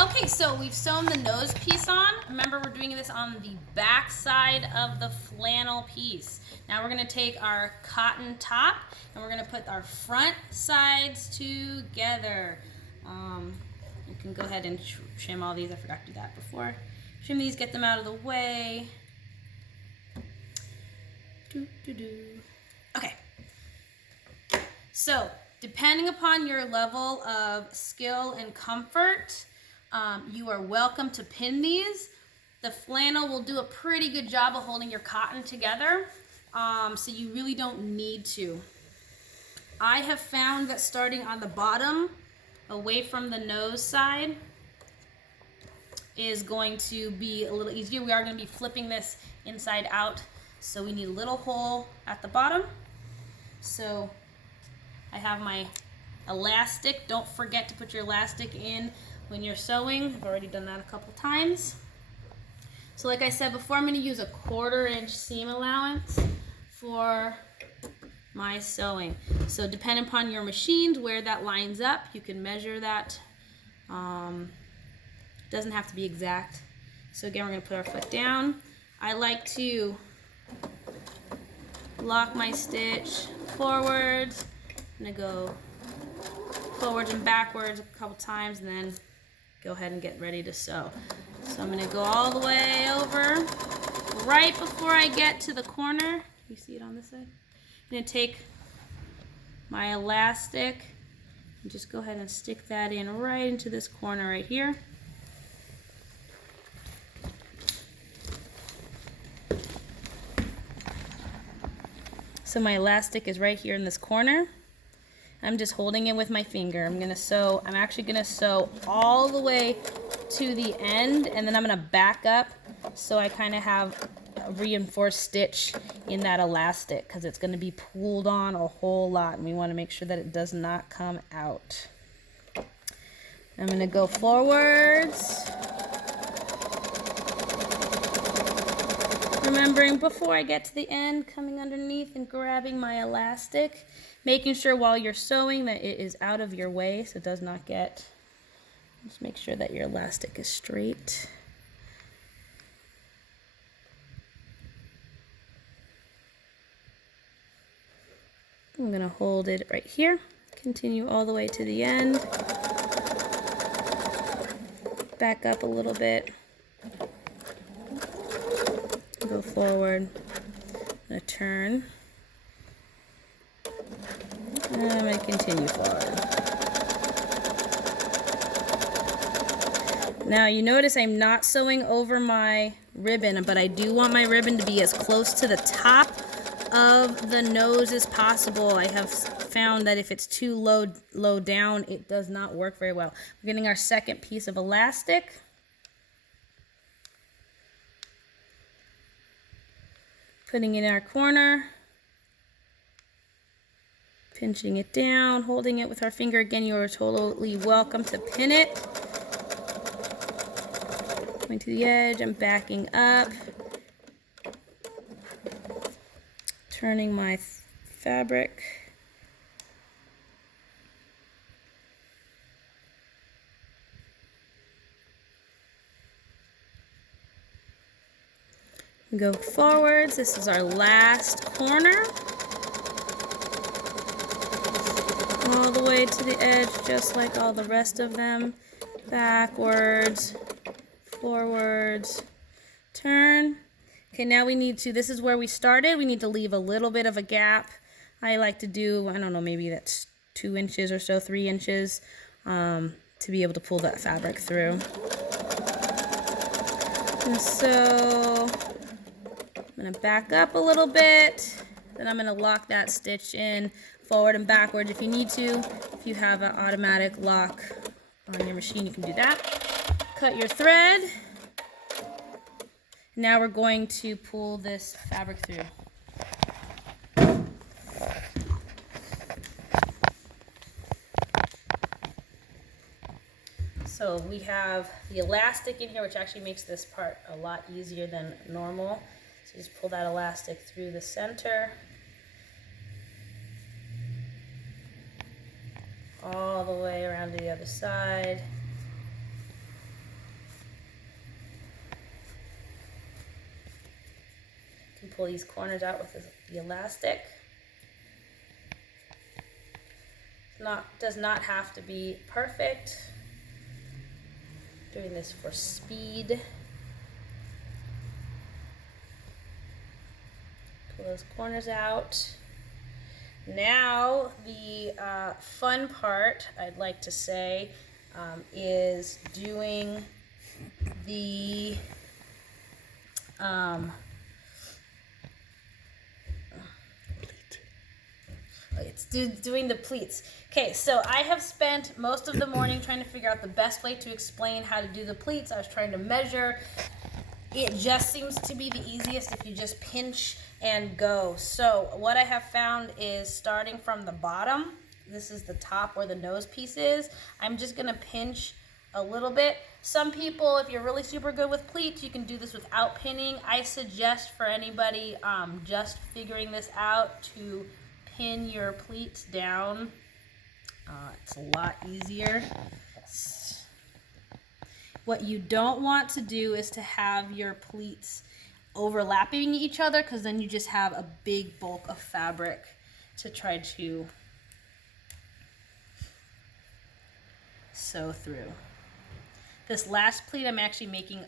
Okay, so we've sewn the nose piece on. Remember, we're doing this on the back side of the flannel piece. Now we're gonna take our cotton top and we're gonna put our front sides together. You can go ahead and trim all these. I forgot to do that before. Trim these, get them out of the way. Okay. So, depending upon your level of skill and comfort, you are welcome to pin these. The flannel will do a pretty good job of holding your cotton together, so you really don't need to. I have found that starting on the bottom, away from the nose side, is going to be a little easier. We are going to be flipping this inside out, so we need a little hole at the bottom. So I have my elastic. Don't forget to put your elastic in when you're sewing. I've already done that a couple times. So like I said before, I'm going to use a 1/4 inch seam allowance for my sewing. So depending upon your machines, where that lines up, you can measure that. Doesn't have to be exact. So again, we're going to put our foot down. I like to lock my stitch forwards. I'm going to go forwards and backwards a couple times and then go ahead and get ready to sew. So I'm going to go all the way over. Right before I get to the corner, you see it on this side? I'm going to take my elastic and just go ahead and stick that in right into this corner right here. So my elastic is right here in this corner. I'm just holding it with my finger. I'm actually gonna sew all the way to the end, and then I'm gonna back up so I kind of have a reinforced stitch in that elastic because it's gonna be pulled on a whole lot and we wanna make sure that it does not come out. I'm gonna go forwards. Remembering before I get to the end, coming underneath and grabbing my elastic, making sure while you're sewing that it is out of your way so it does not get, just make sure that your elastic is straight. I'm going to hold it right here, continue all the way to the end, back up a little bit. Go forward, I'm going to turn, and I'm going to continue forward. Now you notice I'm not sewing over my ribbon, but I do want my ribbon to be as close to the top of the nose as possible. I have found that if it's too low down, it does not work very well. We're getting our second piece of elastic. Putting it in our corner, pinching it down, holding it with our finger. Again, you are totally welcome to pin it. Going to the edge, I'm backing up, turning my fabric. Go forwards. This is our last corner. All the way to the edge, just like all the rest of them. Backwards, forwards, turn. Okay, now we need to, this is where we started. We need to leave a little bit of a gap. I like to do, I don't know, maybe that's 2 inches or so, 3 inches, to be able to pull that fabric through. And so I'm going to back up a little bit, then I'm going to lock that stitch in forward and backward if you need to. If you have an automatic lock on your machine, you can do that. Cut your thread. Now we're going to pull this fabric through. So we have the elastic in here, which actually makes this part a lot easier than normal. So just pull that elastic through the center, all the way around to the other side. pull these corners out with the elastic. Does not have to be perfect. Doing this for speed. Pull those corners out. Now the fun part, I'd like to say, is doing the doing the pleats. Okay, so I have spent most of the morning trying to figure out the best way to explain how to do the pleats. I was trying to measure. It just seems to be the easiest if you just pinch and go. So what I have found is starting from the bottom, this is the top where the nose piece is, I'm just gonna pinch a little bit. Some people, if you're really super good with pleats, you can do this without pinning. I suggest for anybody just figuring this out to pin your pleats down. It's a lot easier. What you don't want to do is to have your pleats overlapping each other, because then you just have a big bulk of fabric to try to sew through. This last pleat I'm actually making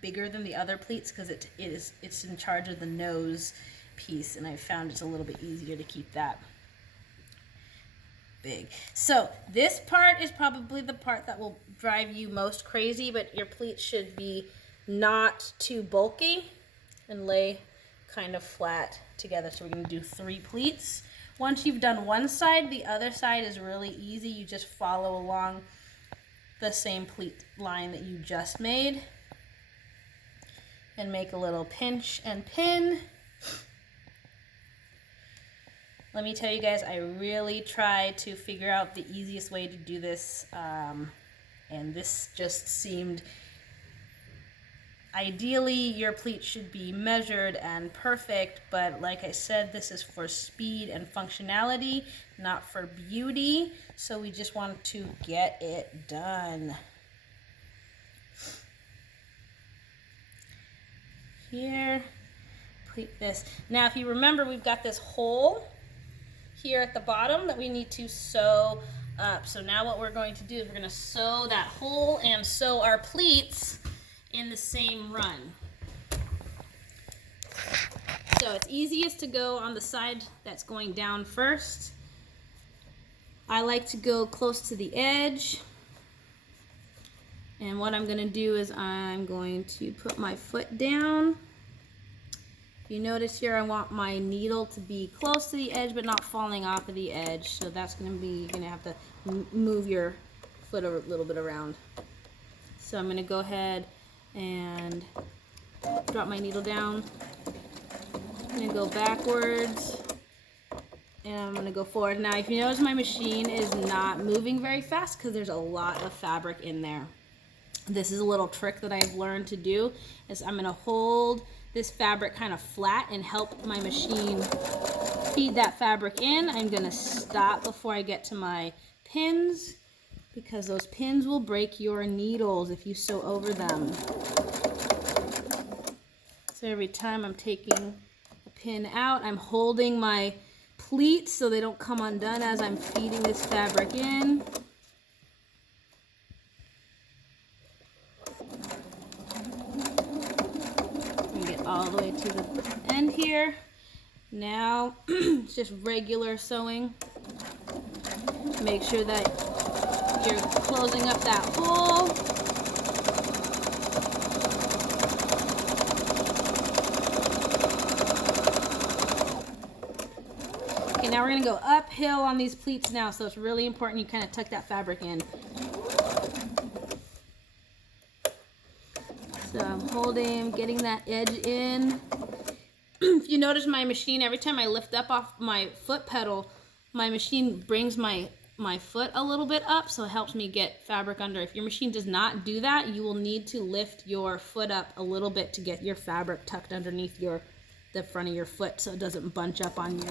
bigger than the other pleats because it's in charge of the nose piece, and I found it's a little bit easier to keep that big. So this part is probably the part that will drive you most crazy, but your pleats should be not too bulky and lay kind of flat together. So we're going to do 3 pleats. Once you've done one side, the other side is really easy. You just follow along the same pleat line that you just made and make a little pinch and pin. Let me tell you guys, I really tried to figure out the easiest way to do this, and this just seemed, ideally your pleat should be measured and perfect, but like I said, this is for speed and functionality, not for beauty, so we just want to get it done. Here, pleat this. Now if you remember, we've got this hole here at the bottom that we need to sew up. So now what we're going to do is we're going to sew that hole and sew our pleats in the same run. So it's easiest to go on the side that's going down first. I like to go close to the edge. And what I'm going to do is I'm going to put my foot down. If you notice here, I want my needle to be close to the edge but not falling off of the edge. So that's going to be, you're going to have to move your foot a little bit around. So I'm going to go ahead and drop my needle down. I'm going to go backwards and I'm going to go forward. Now if you notice, my machine is not moving very fast because there's a lot of fabric in there. This is a little trick that I've learned to do, is I'm going to hold this fabric kind of flat and help my machine feed that fabric in. I'm going to stop before I get to my pins, because those pins will break your needles if you sew over them. So every time I'm taking a pin out, I'm holding my pleats so they don't come undone as I'm feeding this fabric in. All the way to the end here. Now it's just regular sewing. Make sure that you're closing up that hole. Okay, now we're going to go uphill on these pleats now, so it's really important you kind of tuck that fabric in. So I'm holding, getting that edge in. If you notice my machine, every time I lift up off my foot pedal, my machine brings my foot a little bit up, so it helps me get fabric under. If your machine does not do that, you will need to lift your foot up a little bit to get your fabric tucked underneath the front of your foot so it doesn't bunch up on you.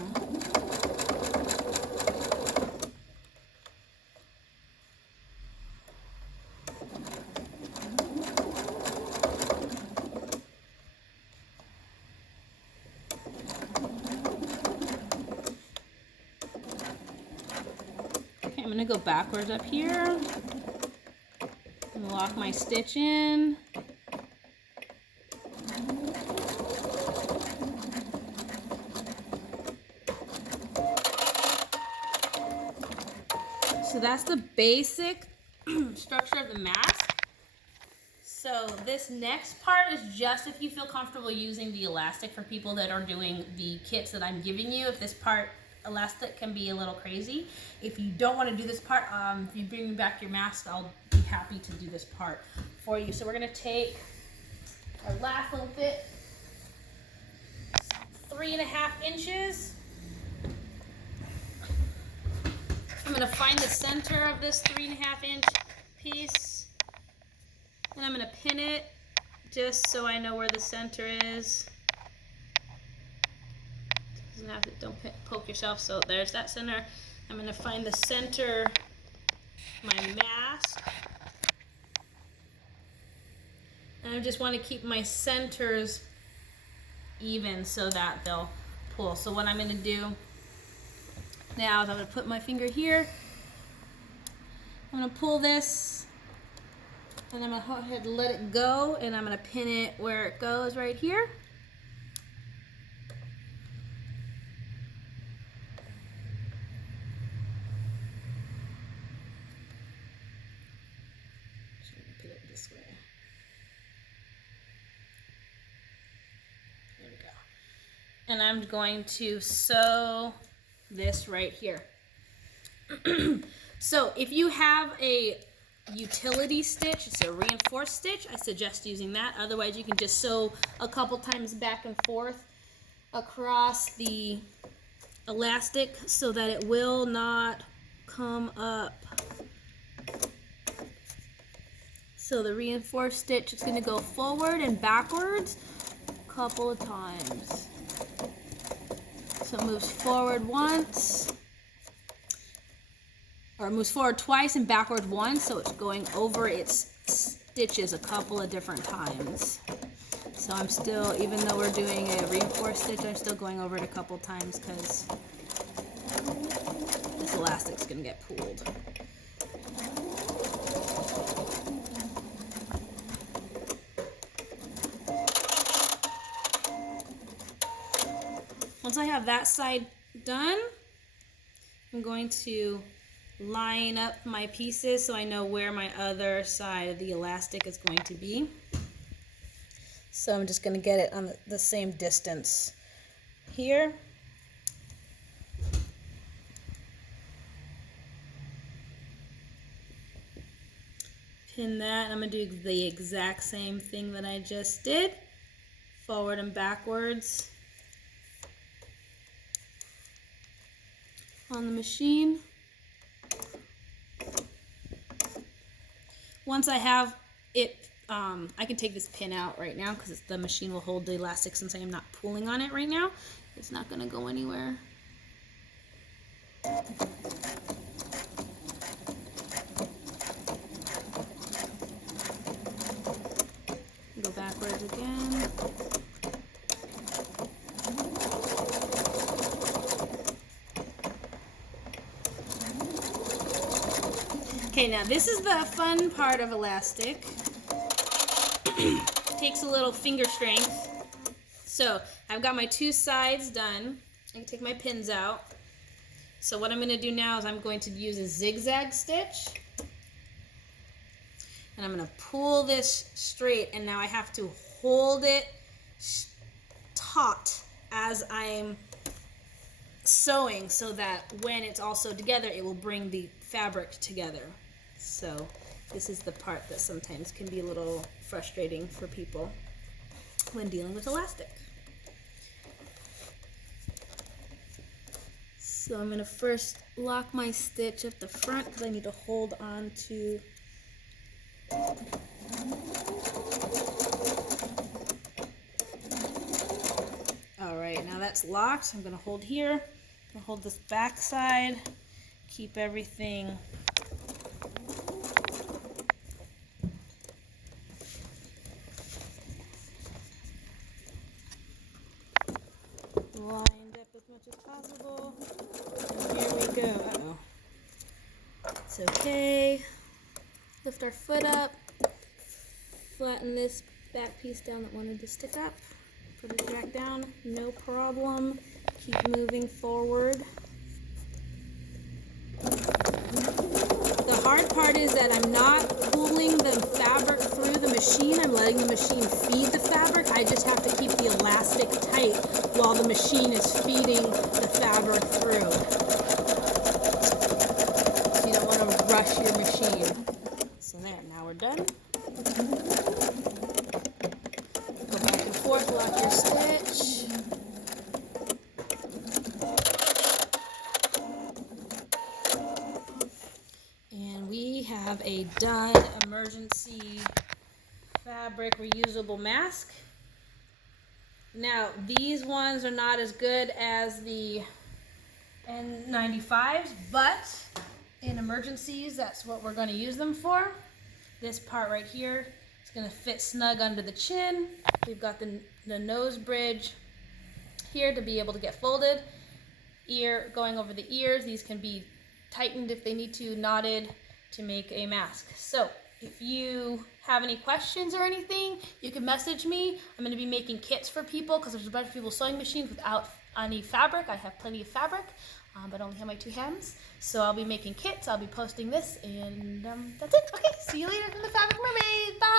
gonna go backwards up here and lock my stitch in. So that's the basic structure of the mask. So this next part is just if you feel comfortable using the elastic for people that are doing the kits that I'm giving you. If this part elastic can be a little crazy. If you don't want to do this part, if you bring me back your mask, I'll be happy to do this part for you. So we're going to take our last little bit, 3.5 inches. I'm going to find the center of this 3.5 inch piece, and I'm going to pin it just so I know where the center is. Doesn't have to, don't poke yourself. So there's that center. I'm going to find the center of my mask, and I just want to keep my centers even so that they'll pull. So what I'm going to do now is I'm going to put my finger here. I'm going to pull this, and I'm going to go ahead and let it go, and I'm going to pin it where it goes right here. Put it this way. There we go. And I'm going to sew this right here. So if you have a utility stitch, it's a reinforced stitch, I suggest using that. Otherwise you can just sew a couple times back and forth across the elastic so that it will not come up. So the reinforced stitch is going to go forward and backwards a couple of times. So it moves forward once, or it moves forward twice and backward once, so it's going over its stitches a couple of different times. So I'm still, even though we're doing a reinforced stitch, I'm still going over it a couple times because this elastic's going to get pulled. Once I have that side done, I'm going to line up my pieces so I know where my other side of the elastic is going to be. So I'm just going to get it on the same distance here. Pin that. I'm going to do the exact same thing that I just did, forward and backwards on the machine. Once I have it, I can take this pin out right now because the machine will hold the elastic since I am not pulling on it right now. It's not going to go anywhere. Go backwards again. Okay, now this is the fun part of elastic. Takes a little finger strength. So I've got my two sides done. I can take my pins out. So what I'm going to do now is I'm going to use a zigzag stitch. And I'm going to pull this straight, and now I have to hold it taut as I'm sewing so that when it's all sewed together, it will bring the fabric together. So this is the part that sometimes can be a little frustrating for people when dealing with elastic. So I'm going to first lock my stitch at the front because I need to hold on to Alright, now that's locked. I'm going to hold here. I'm going to hold this back side, keep everything lined up as much as possible. And here we go. Uh-oh. okay. Lift our foot up, flatten this back piece down that wanted to stick up, put it back down, no problem. Keep moving forward. The hard part is that I'm not pulling the fabric through the machine. I'm letting the machine feed the fabric. I just have to keep the elastic tight while the machine is feeding the fabric through. So you don't want to rush your machine. So there, now we're done. Go back and forth, lock your stitch. We have a done emergency fabric reusable mask. Now these ones are not as good as the N95s, but in emergencies that's what we're going to use them for. This part right here is going to fit snug under the chin. We've got the nose bridge here to be able to get folded. Ear going over the ears. These can be tightened if they need to, knotted, to make a mask. So if you have any questions or anything, you can message me. I'm going to be making kits for people because there's a bunch of people sewing machines without any fabric. I have plenty of fabric, but I only have my 2 hands. So I'll be making kits. I'll be posting this, and that's it. Okay, see you later from the Fabric Mermaid. Bye!